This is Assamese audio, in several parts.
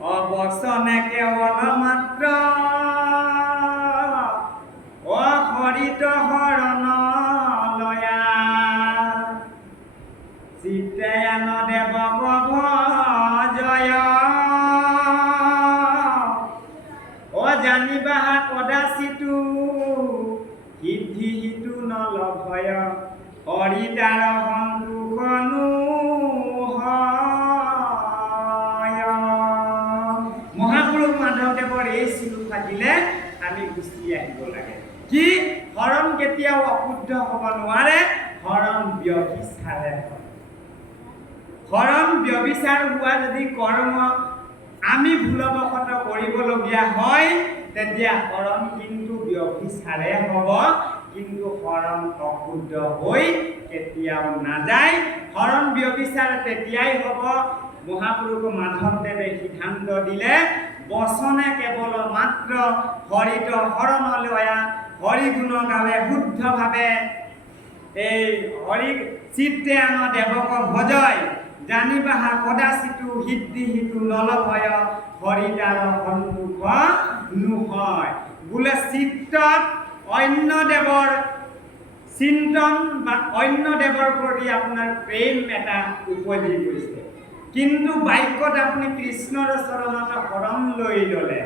অবচনে কেৱল মাত্ৰ অহৰিত শৰণ লয়া চিত্তে আন দেৱক ভজয় অজানিবা কদাচিতো সিদ্ধি হিতু নলভয় হৰিতাৰ সন্তোষনো মহাপুৰুষ মাধৱদেৱৰ এই চিলু থাকিলে আমি গুচি আহিব লাগে। কি হৰণ কেতিয়াও অশুদ্ধ হ'ব নোৱাৰে, হৰণ ব্যভিচাৰে হয়। হৰণ ব্যভিচাৰ হোৱা যদি কৰ্ম আমি ভুলবশতঃ কৰিবলগীয়া হয় তেতিয়া হৰণ কিন্তু ব্যভিচাৰে হ'ব, কিন্তু হৰণ অশুদ্ধ হৈ কেতিয়াও নাযায়। হৰণ ব্যভিচাৰ তেতিয়াই হ'ব মহাপুৰুষ মাধৱদেৱে সিদ্ধান্ত দিলে বচনে কেৱল মাত্ৰ হৰিত শৰণ লয়া হৰি গুণ গাৱে শুদ্ধভাৱে এই হৰি চিত্তে আন দেৱক ভজয় জানিবা কদাচিতো সিদ্ধি হিতু নলভয় হৰিতাৰ সন্মুখ নহয়। বোলে চিত্তত অন্য দেৱৰ চিন্তন বা অন্য দেৱৰ প্ৰতি আপোনাৰ প্ৰেম এটা উপজি গৈছে, কিন্তু বাক্যত আপুনি কৃষ্ণৰ চৰণত শৰণ লৈ ল'লে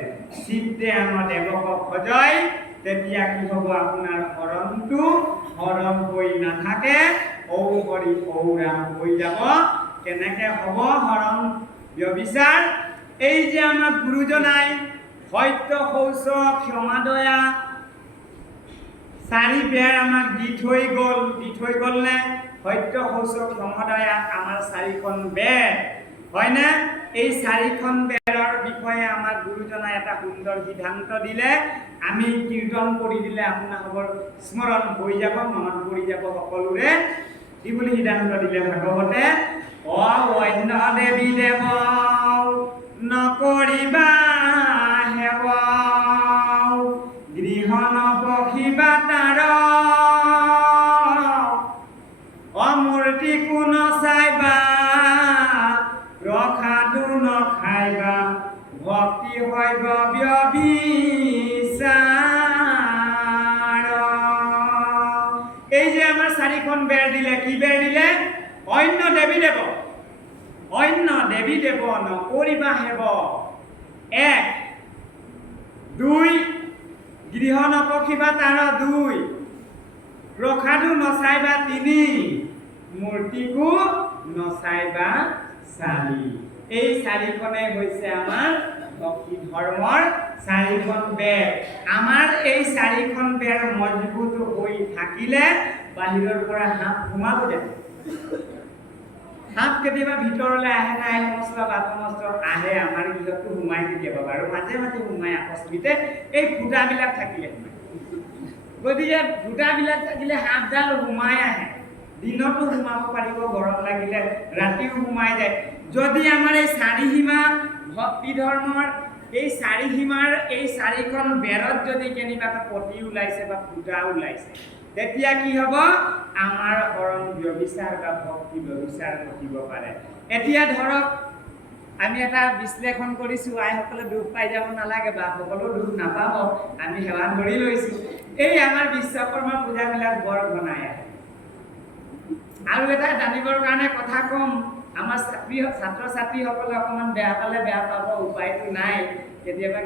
চিত্তে আন দেৱক ভজয়, তেতিয়া কি হ'ব আপোনাৰ শৰণটো শৰণ হৈ নাথাকে, ঔ হৰি ঔ ৰাম হৈ যাব। কেনেকে হ'ব হৰণ ব্যভিচাৰ? এই যে আমাৰ গুৰুজনাই সত্য শৌচ ক্ষমা দয়া চাৰি বেৰ আমাক দি থৈ গ'ল নে? সত্য শৌচ ক্ষমা দয়া আমাৰ চাৰিখন বেৰ, হয়নে? এই চাৰিখন বেৰৰ বিষয়ে আমাক গুৰুজনাই এটা সুন্দৰ সিদ্ধান্ত দিলে। আমি কীৰ্তন কৰি দিলে আপোনালোকৰ স্মৰণ হৈ যাব, মনত পৰি যাব সকলোৰে। কি বুলি সিদ্ধান্ত দিলে ভাগৱতে? অন্য দেৱী দেৱ নকৰিবা হেৱ গৃহ নপখিবা তাৰ অমূৰ্তি কোন চাইবা ৰখাদু নখাইবা ভক্তি হৈব ব্যভিচাৰ। এই যে আমাৰ চাৰিখন বেৰ দিলে, কি বেৰ দিলে? অন্য দেৱী দেৱ নকৰিবা হেৱ এক, দুই গৃহ নপখিবা তাৰ দুই, প্ৰসাদো নচাইবা তিনি, মূৰ্তিকো নচাইবা চাৰি। এই চাৰিখনে হৈছে আমাৰ ভক্তি ধৰ্মৰ চাৰিখন বেৰ। আমাৰ এই চাৰিখন বেৰ মজবুত হৈ থাকিলে বাহিৰৰ পৰা সাপ সোমাব যাব। সাপ কেতিয়াবা ভিতৰলৈ আহে নাই, সমস্ত বাটমস্ত আহে, আমাৰ গৃহতো সোমাই কেতিয়াবা বাৰু, মাজে মাজে সোমাই আকস্মিতে এই ফুটাবিলাক থাকিলে সোমাই। গতিকে ফুটাবিলাক থাকিলে সাপডাল সোমাই আহে, দিনতো সোমাব পাৰিব, গৰম লাগিলে ৰাতিও সোমাই যায়। যদি আমাৰ এই চাৰিসীমা ভক্তি ধৰ্মৰ এই চাৰিসীমাৰ এই চাৰিখন বেৰত যদি কেনিবাকৈ পতি ওলাইছে বা ফুটা ওলাইছে, তেতিয়া কি হ'ব? আমাৰ হৰণ ব্যভিচাৰ বা ভক্তি ব্যভিচাৰ ঘটিব পাৰে। এতিয়া ধৰক আমি এটা বিশ্লেষণ কৰিছোঁ, আইসকলে দুখ পাই যাব নালাগে বা সকলো দুখ নাপাব, আমি সেৱা ধৰি লৈছোঁ। এই আমাৰ বিশ্বকৰ্মা পূজাবিলাক বৰ ঘনাই আহে। আৰু এটা জানিবৰ কাৰণে কথা কম, আমাৰ ছাত্ৰ ছাত্ৰীসকলে অকণমান বেয়া পালে বেয়া পাব, উপায়টো নাই। কেতিয়াবা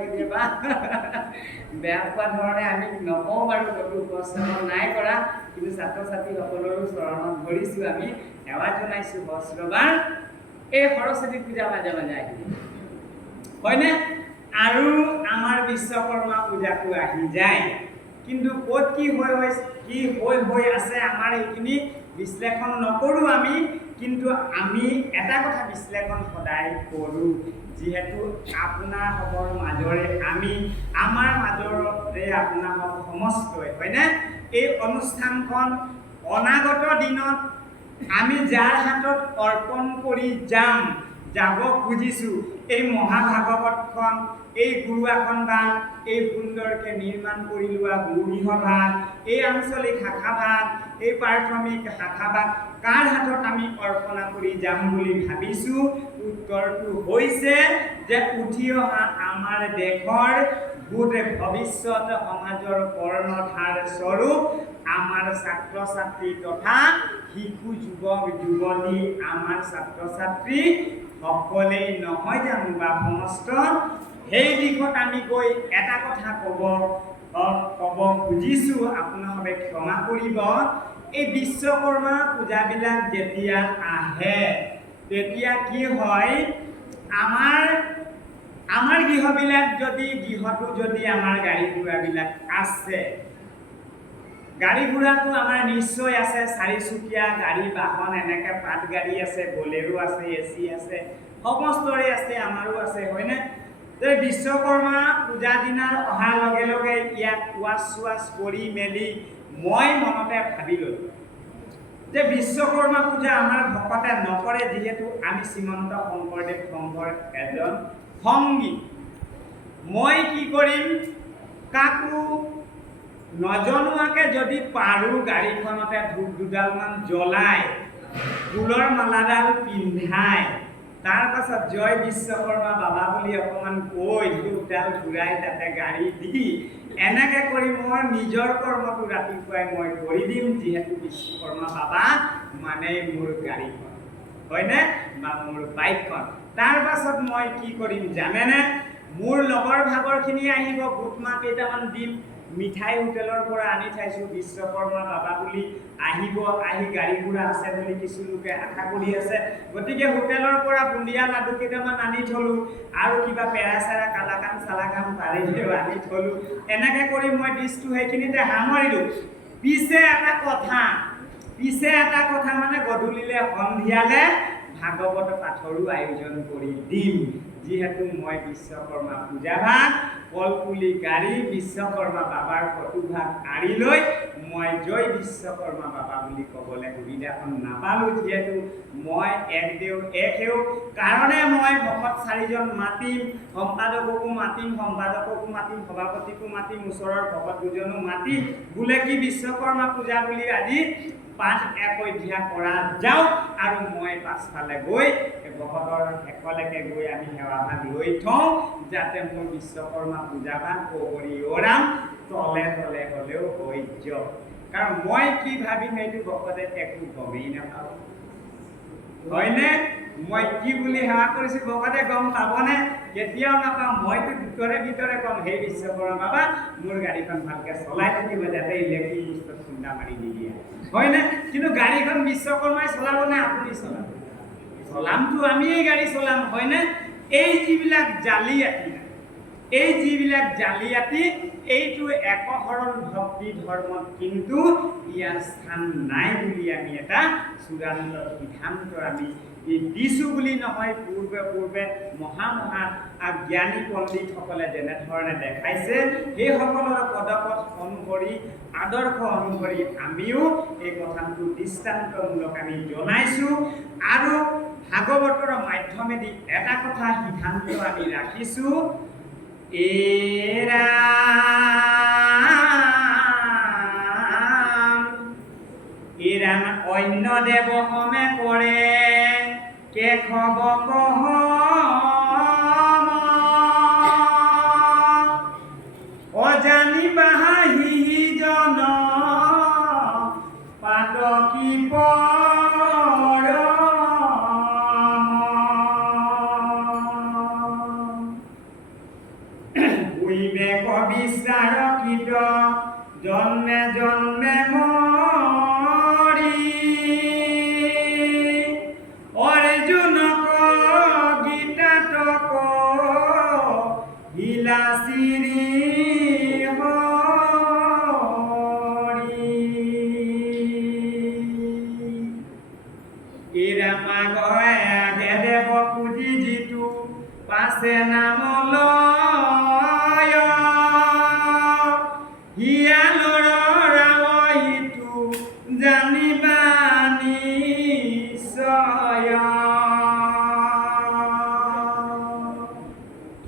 বেয়া পোৱা ধৰণে আমি নকওঁ বাৰু, ক'তো উপস্থাপন নাই কৰা, কিন্তু ছাত্ৰ ছাত্ৰীসকলৰো চৰণত ধৰিছোঁ, আমি সেৱা জনাইছোঁ বস্ত্ৰবান। এই সৰস্বতী পূজা মাজে মাজে আহিব, হয়নে? আৰু আমাৰ বিশ্বকৰ্মা পূজাটো আহি যায়, কিন্তু ক'ত কি হৈ আছে আমাৰ এইখিনি বিশ্লেষণ নকৰোঁ আমি, কিন্তু আমি এটা কথা বিশ্লেষণ সদায় কৰোঁ, যিহেতু আপোনাসৱৰ মাজৰে আমি, আমাৰ মাজৰে আপোনাসৱ সমস্তই, হয়নে? এই অনুষ্ঠানখন অনাগত দিনত আমি যাৰ হাতত অৰ্পণ কৰি যাব খুজিছোঁ, এই মহাভাগৱতখন, এই গুৰু আসনভাগ, এই সুন্দৰকৈ নিৰ্মাণ কৰি লোৱা গুৰুগৃহভাগ, এই আঞ্চলিক শাখাভাগ, এই প্ৰাথমিক শাখাভাগ কাৰ হাতত আমি অৰ্পণা কৰি যাম বুলি ভাবিছোঁ? উত্তৰটো হৈছে যে উঠি অহা আমাৰ দেশৰ গোট ভৱিষ্যত সমাজৰ কৰ্ণধাৰ স্বৰূপ আমাৰ ছাত্ৰ ছাত্ৰী তথা শিশু যুৱক যুৱতী, আমাৰ ছাত্ৰ ছাত্ৰী সকলেই নহয় জানো বা সমস্ত? সেই দিশত আমি গৈ এটা কথা ক'ব খুজিছোঁ, আপোনালোকে ক্ষমা কৰিব। এই বিশ্বকৰ্মা পূজাবিলাক যেতিয়া আহে তেতিয়া কি হয়, আমাৰ গৃহবিলাক গৃহটো যদি আমাৰ গাড়ী ঘোঁৰাবিলাক আছে, গাড়ী ঘোঁৰাটো আমাৰ নিশ্চয় আছে, চাৰিচকীয়া গাড়ী বাহন এনেকৈ পাত গাড়ী আছে, বলেৰো আছে, AC আছে, সমস্তৰে আছে, আমাৰো আছে, হয়নে? যে বিশ্বকৰ্মা পূজা দিনাৰ অহাৰ লগে লগে ইয়াক ৱাছ কৰি মেলি মই মনতে ভাবি ল'লোঁ যে বিশ্বকৰ্মা পূজা আমাৰ ভকতে নকৰে, যিহেতু আমি শ্ৰীমন্ত শংকৰদেৱ সংঘৰ এজন সংগী। মই কি কৰিম, কাকো নজনোৱাকৈ যদি পাৰোঁ গাড়ীখনতে ধূপ দুডালমান জ্বলাই, ফুলৰ মালাডাল পিন্ধাই, তাৰ পাছত জয় বিশ্বকৰ্মা বাবা বুলি অকণমান কৈ ধূপডাল ঘূৰাই তাতে গাড়ী দি এনেকৈ কৰি মোৰ নিজৰ কৰ্মটো ৰাতিপুৱাই মই কৰি দিম, যিহেতু বিশ্বকৰ্মা বাবা মানে মোৰ গাড়ীখন, হয়নে, বা মোৰ বাইকখন। তাৰ পাছত মই কি কৰিম জানেনে? মোৰ লগৰ ভাগৰখিনি আহিব, বুটমাহ কেইটামান দিম, মিঠাই হোটেলৰ পৰা আনি থৈছোঁ, বিশ্বকৰ্মা বাবা বুলি আহিব, আহি গাড়ী ঘোঁৰা আছে বুলি কিছু লোকে আশা কৰি আছে, গতিকে হোটেলৰ পৰা বুন্দিয়া লাডু কেইটামান আনি থলোঁ, আৰু কিবা পেৰা চেৰা কালাকান চালাকান পাৰিলেও আনি থলোঁ। এনেকৈ কৰি মই ডিছটো সেইখিনিতে সামৰিলোঁ। পিছে এটা কথা মানে গধূলিলৈ সন্ধিয়ালৈ ভাগৱত পাঠৰো আয়োজন কৰি দিম, যিহেতু মই বিশ্বকৰ্মা পূজাভাগ কলপুলি গাড়ী বিশ্বকৰ্মা বাবাৰ ফটোভাগ আঁৰি লৈ মই জয় বিশ্বকৰ্মা বাবা বুলি ক'বলৈ সুবিধাখন নাপালোঁ, যিহেতু মই এক দেও এক হেও কাৰণে মই ভকত 4জন মাতিম, সম্পাদককো মাতিম, সভাপতিকো মাতিম, ওচৰৰ ভকত 2জনো মাতি বোলে কি বিশ্বকৰ্মা পূজা বুলি আজি পাঠ এক অধ্যায় কৰা যাওক, আৰু মই পাছফালে গৈ ভকতৰ শেষলৈকে গৈ আমি সেৱাভাগ লৈ থওঁ, যাতে মোৰ বিশ্বকৰ্মা পূজাভাগ কৰি ওৰাম তলে তলে হ'লেও হৈ যাওক। কাৰণ মই কি ভাবিম এইটো ভকতে একো গমেই নাপাব, হয়নে? মই কি বুলি সেৱা কৰিছোঁ ভকতে গম পাবনে? কেতিয়াও নাপাওঁ। মইতো ভিতৰে ক'ম, সেই বিশ্বকৰ্মা বাবা মোৰ গাড়ীখন ভালকৈ চলাই থাকিব, যাতে ইলেক্ট্ৰিক বস্তুত খুন্দা মাৰি নিদিয়ে, হয়নে? কিন্তু গাড়ীখন বিশ্বকৰ্মাই চলাবনে আপুনি চলাব? চলামতো আমিয়েই গাড়ী চলাম, হয়নে? এই যিবিলাক জালিয়াতি এইটো একশৰণ ভক্তি ধৰ্মত কিন্তু ইয়াৰ স্থান নাই বুলি আমি এটা চূড়ান্ত সিদ্ধান্ত আমি দিছোঁ বুলি নহয়, পূৰ্বে মহা জ্ঞানী পণ্ডিতসকলে যেনেধৰণে দেখাইছে সেইসকলৰ পদপথ অনুসৰি, আদৰ্শ অনুসৰি আমিও এই কথাটো দৃষ্টান্তমূলক আমি জনাইছোঁ। আৰু ভাগৱতৰ মাধ্যমেদি এটা কথা সিদ্ধান্ত আমি ৰাখিছোঁ, এৰাম অন্য দেৱ সমে কৰে কেশৱ কহ অজানিবা হিজন পাতকী বিচাৰকিত জন্মে জন্মে মৰি অৰ্জুনক গীতাতক হিলাচিৰি হৰি এৰামা গয় আগে দেৱ পুজি যিটো পাছে নাম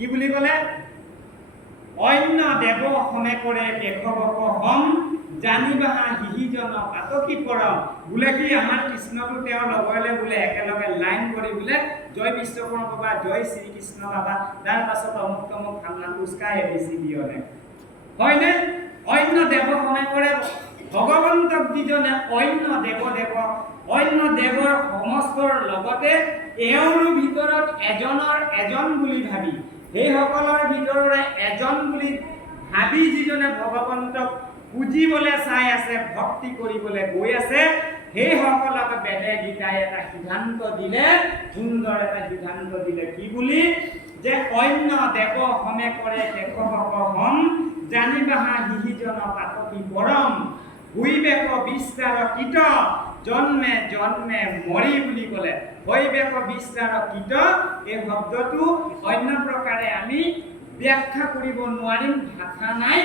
কি বুলি ক'লে? অন্য দেৱ সমে কৰে কেশৱক হম, জানিবা হিহিজন আতকি পৰম। বোলে কি আমাৰ কৃষ্ণটো তেওঁৰ লগৰলে বোলে একেলগে লাইন কৰি বোলে জয় বিশ্বকৰ্মা বাবা, জয় শ্ৰীকৃষ্ণ বাবা, তাৰ পাছত অমুক তমুক ভালনা পুৰস্কাৰ এৰিছি দিয়নে। হয়নে? অন্য দেৱ সমে কৰে ভগৱন্তক যিজনে অন্য দেৱৰ সমস্তৰ লগতে এওঁৰ ভিতৰত এজন বুলি ভাবি, সেইসকলৰ ভিতৰৰে এজন বুলি ভাবি যিজনে ভগৱন্তক পুজিবলৈ চাই আছে, ভক্তি কৰিবলৈ গৈ আছে, সেইসকলক বেদে গীতাই এটা সিদ্ধান্ত দিলে, সুন্দৰ এটা সিদ্ধান্ত দিলে। কি বুলি? যে অন্য দেৱ সমে কৰে কেশৱক হম, জানিবা হিহিজন আতকি পৰম, হৈবেক বিস্তাৰ কীট, জন্মে জন্মে মৰি বুলি ক'লে। হৈবেক বিস্তাৰ কীট এই শব্দটো অন্য প্ৰকাৰে আমি ব্যাখ্যা কৰিব নোৱাৰিম, ভাষা নাই,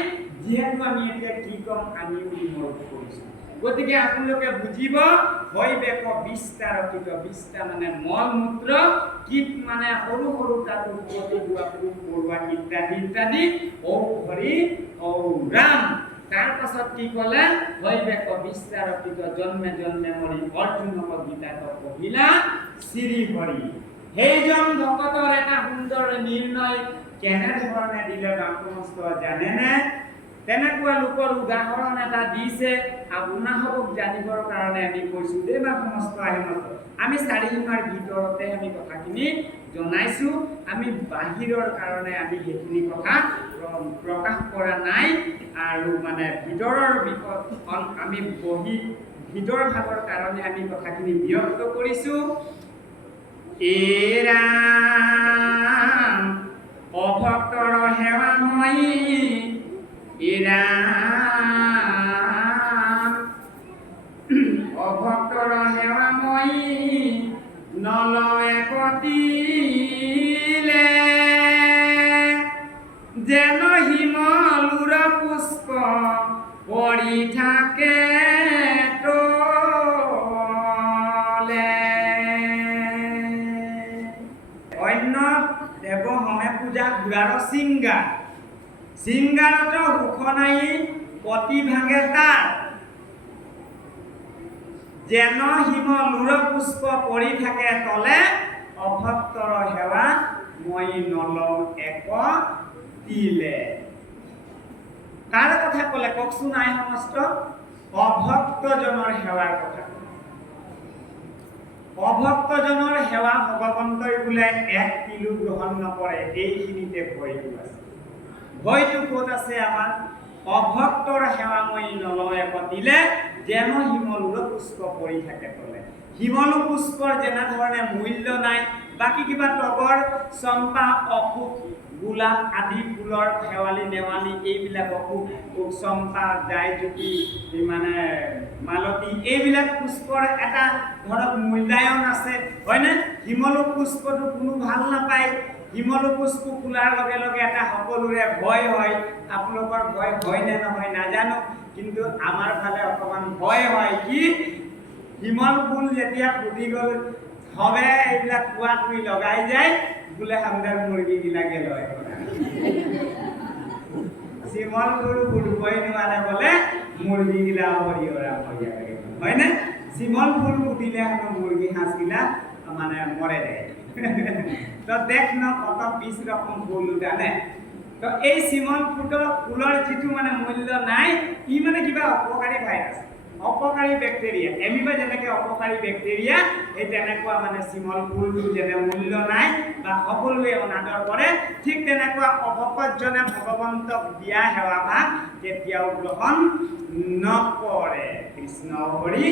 যিহেতু আমি এতিয়া কি কম আমি মনত কৰিছোঁ। গতিকে আপোনালোকে বুজিব, হৈবেক বিস্তাৰ কীট, বিস্তাৰ মানে মল মূত্ৰ, কীট মানে সৰু সৰু তাত উৎপত্তি হোৱা পোক পৰুৱা ইত্যাদি ইত্যাদি। ঔ হৰি ঔ ৰাম। তাৰ পাছত কি ক'লে? হৈবেক বিস্তাৰ কীট, জন্মে জন্মে মৰি, অৰ্জুনক গীতাত পঢ়িলা শ্ৰী হৰি। সেইজন ভকতৰ এটা সুন্দৰ নিৰ্ণয় কেনেধৰণে দিলে বামসমস্ত জানেনে? তেনেকুৱা লোকৰ উদাহৰণ এটা দিছে, আপোনালোকক জানিবৰ কাৰণে আমি কৈছোঁ দেই বামসমস্ত আহিমত। আমি চাৰিসীমাৰ ভিতৰতে আমি কথাখিনি জনাইছোঁ, আমি বাহিৰৰ কাৰণে আমি সেইখিনি কথা প্ৰকাশ কৰা নাই। আৰু মানে ভিতৰৰ বিষয় আমি ভিতৰ ভাগৰ কাৰণে আমি কথাখিনি ব্যক্ত কৰিছোঁ। এৰাম অভক্তৰ সেৱাময়ী, এৰাম অভক্তৰ সেৱাময়ী, নলয় কটিলে, যেন হিমলুৰ পুষ্প পৰি থাকে তলে। অন্য দেৱ সমে পূজা ঘূৰাৰ শৃংগাৰত সুখ নাই পতি ভাঙে তাৰ, যেন হিমলুৰ পুষ্প পৰি থাকে তলে, অভক্তৰ সেৱা মই নলওঁ এক তিলে। কাৰ কথা ক'লে কওকচোন আই সমস্ত? অভক্তজনৰ সেৱাৰ কথা। অভক্তজনৰ সেৱা ভগৱন্তই বোলে এক তিলো গ্ৰহণ নকৰে, এইখিনিতে ভয়টো আছে। ভয়টো ক'ত আছে আমাৰ? অভক্তৰ সেৱা মই নলওঁ এক তিলে, যেন হিমলুৰ পুষ্প পৰি থাকে তলে। হিমলু পুষ্পৰ যেনেধৰণে মূল্য নাই, বাকী কিবা তগৰ, চম্পা, অশোক, গোলাপ আদি ফুলৰ শেৱালি নেৱালি এইবিলাক অশোক, চম্পা, জায়যুতি, মানে মালতী, এইবিলাক পুষ্পৰ এটা ধৰক মূল্যায়ন আছে, হয়নে? হিমলু পুষ্পটো কোনো ভাল নাপায়। হিমলু পুষ্প ফুলাৰ লগে লগে এটা সকলোৰে ভয় হয়। আপোনালোকৰ ভয় হয় নে নহয় নাজানো, কিন্তু আমাৰ ফালে অকণমান ভয় হয়। কি? হিমল ফুল যেতিয়া ফুটি গ'ল হবে এইবিলাক কুৱা তুই লগাই যায়, বোলে হামদাৰ মুৰ্গীবিলাকে লয়। শিমল ফুল ফুটবই নোৱাৰে বোলে মুৰ্গীগিলা হৰিহৰা ভৰিয়া লাগে, হয়নে? শিমল ফুল ফুটিলে হেনো মুৰ্গী সাঁচগিলা মানে মৰে যায়। তো দেখ ন কত 20 ৰকম ফুল জানে। তো এই শিমল ফুলৰ যিটো মানে মূল্য নাই, ই মানে কিবা অপকাৰী ভাইৰাছ, অপকাৰী বেক্টেৰিয়া, এমিবা যেনেকৈ অপকাৰী বেক্টেৰিয়া, এই তেনেকুৱা মানে শিমল ফুলটো যেনে মূল্য নাই বা সকলোৱে অনাদৰ কৰে, ঠিক তেনেকুৱা অভকতজনে ভগৱন্তক দিয়া সেৱা ভাগ কেতিয়াও গ্ৰহণ নকৰে। কৃষ্ণ হৰি।